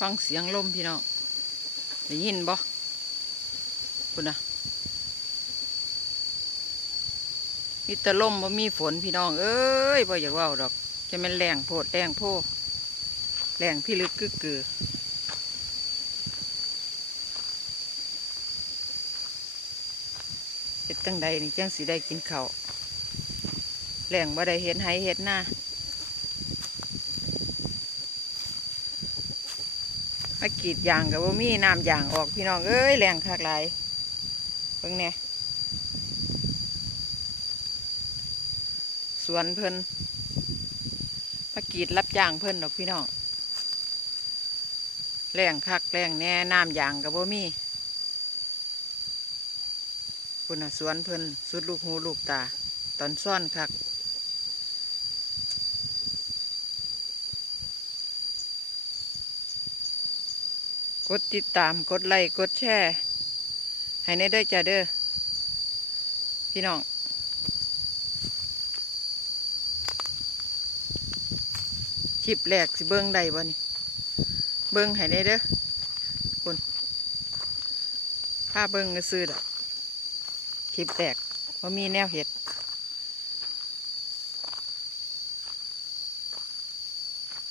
ฟังเสียงลมพี่น้องได้ยินบ่คุณนะมีแต่ลมบ่มีฝนพี่น้อง เอ้ยบ่อยากว่าดอก จะเป็นแรงโพดแรงโพแรงพี่ลึกกึกกือเฮ็ดจังใดนี่จังสิได้กินเข้าวแรงบ่ได้เฮ็ดให้เฮ็ดหน้า มากรีดยางกับว่ามีน้ำยางออกพี่น้องเอ้ยแรงคักหลายเพิ่งเนี่ยสวนเพิ่นมากรีดรับจ้างเพิ่นดอกพี่น้องแรงคักแรงแน่น้ำยางกับว่ามีคุณน่ะสวนเพิ่นสุดลูกหูลูกตา ตอนซ่อนคัก กดติดตามกดไลค์กดแชร์ให้ในเด้จ้าเด้อพี่น้องคลิปแรกสิเบิ้งได้บ่นี่เบิ้งให้ในเด้อคนถ้าเบิ้งก็ซื้อดอกคลิปแรกว่ามีแนวเห็ด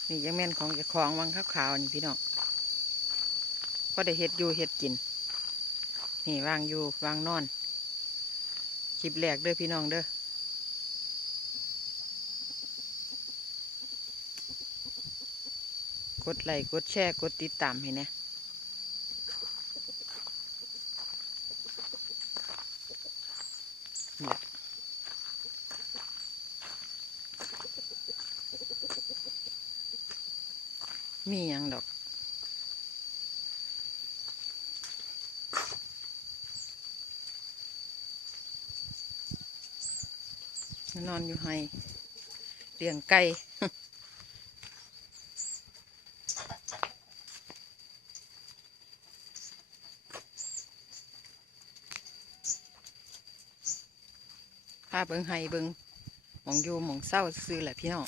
นี่ยังแม่นของเจ้าของวังขาวๆนี่พี่น้อง ก็ได้เฮ็ดอยู่เฮ็ดกิน นี่วางอยู่วางนอน คลิปแรกเด้อพี่น้องเด้อกดไลค์กดแชร์กดติดตามให้นะนี่ล่ะมียังดอก นอนอยู่ให้เลี้ยงไก่พาเบิงให้เบิงหมองอยู่หมองเศร้าซื้อแหละพี่น้อง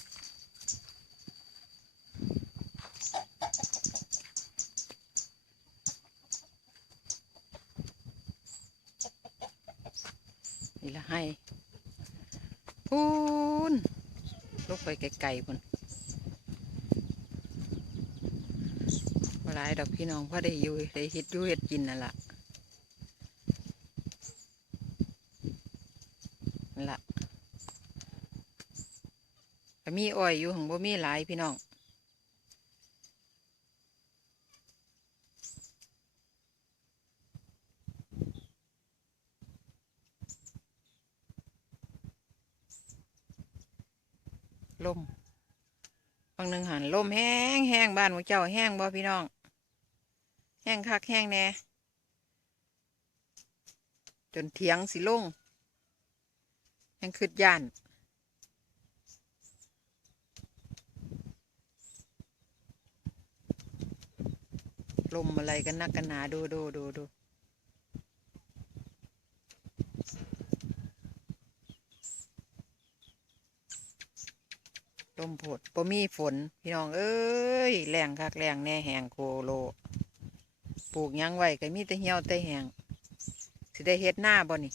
นี่ละให้ พูนลกไปไกลๆพุ่นบ่หลายดอกพี่น้องพ่อได้อยู่ได้เฮ็ดอยู่เฮ็ดกินนั่นล่ะนั่นล่ะมีอ้อยอยู่ของบ่มีหลายพี่น้อง ลมบางหนึ่งหันลมแห้งแห้งบ้านของเจ้าแห้งบ่พี่น้อง แห้งคักแห้งแน่จนเถียงสิลงยังคืดย่านลมอะไรกันนักกันหนาดูดูดูดู ลมผดปมีฝน พี่น้องเอ้ยแรงคักแรงแน่แหงโคโล ปลูกยังไว้ก็มีแต่เหี่ยวแต่แหงสิได้เฮ็ดหน้าบ่นี่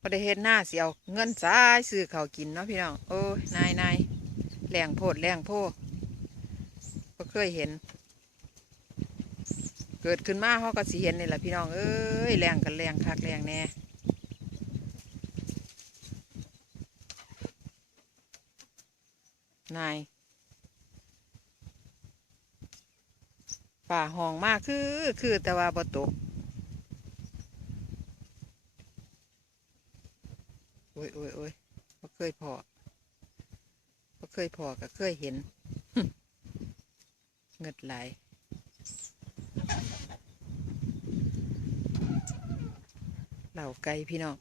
พอได้เฮ็ดหน้าสิเอาเงินสายซื้อข้าวกินเนาะพี่น้องโอ้ยนายนายแรงโพดแรงโพก็เคยเห็น เกิดขึ้นมาเขาก็สิเห็นนี่แหละพี่น้องเอ้ยแรงกันแรงคักแรงแน่ นายป่าห้องมากคือ คือแต่ว่าบ่ตกโอ้ยโอ้ยโอ้ยบ่เคยพอบ่เคยพอก็เคยเห็นเงิดไหลเหล่าไก่พี่น้อง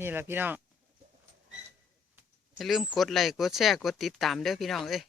นี่แหละพี่น้องอย่าลืมกดไลค์กดแชร์กดติดตามเด้อพี่น้องเอ้ย